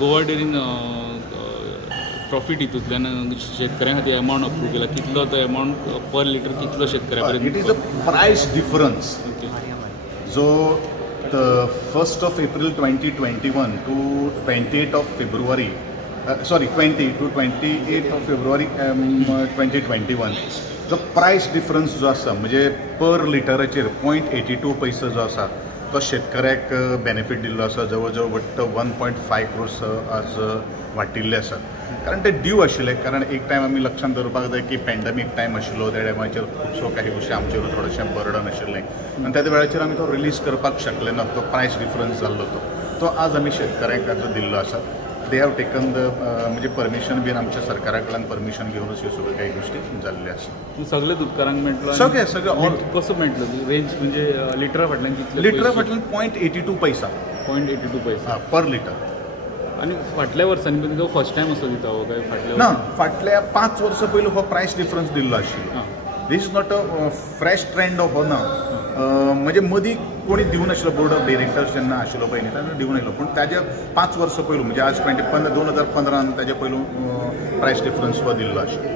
Goa डेरीन profit हितूंतल्यान शेतकऱ्यां खातीर amount approve केला. कितलो तो अमावंट पर लिटर कितलो शेतकऱ्या पर्यंत? It is a price difference जो 1st of April 2021 to 28th of February 20 to 28th of February 2021 जो प्राइस डिफरन्स जो आसा म्हणजे पर लिटराचेर 0.82 पैसे जो आसा तो शेतकऱ्याक बेनिफीट दिल्लो आसा. जवळ जवळ वट्ट 1.5 crores आज वाटिल्ले आसा. कारण ते ड्यू आशिल्ले. कारण एक टायम आमी लक्षांत दवरपाक जाय की पॅन्डेमीक टायम आशिल्लो. त्या टायमाचेर खुबसो काही गोश्टी आमचेर थोडेशें बर्डन आशिल्लें आनी त्या वेळाचेर आमी तो रिलीज करपाक शकले ना. तो प्रायस डिफरन्स जाल्लो तो आज आमी शेतकऱ्यांक दिल्लो आसा. दे हॅव टेकन द म्हणजे परमिशन बीन आमच्या सरकारा कडल्यान परमिशन घेवनूच ह्यो सगळ्यो काही गोश्टी जाल्ल्यो आसा. सगळे दुधकारांक मेळटलो? सगळे ऑल. कसो मेळटलो रेंज म्हणजे लिटरा फाटल्यान कितले? लिटरा फाटल्यान 0.82 पैसा. 0.82 पैसा पर लिटर. आणि फाटल्या वर्सांनी पण तो फर्स्ट टायम असो दिता हो काय? फाटल्या 5 वर्सां पयलीं हो प्रायस डिफरन्स दिल्लो आशिल्लो. This is not a fresh trend of हो ना. म्हणजे मदीं कोणी दिवं नाशिल्लो. बोर्ड ऑफ डिरेक्टर्स जेन्ना आशिल्लो पळय न्ही तेन्ना दिवं नाशिल्लो. पूण ताज्या 5 वर्सां पयलू म्हणजे आज 2015 ताज्या पयलू प्रायस डिफरन्स हो दिल्लो आशिल्लो.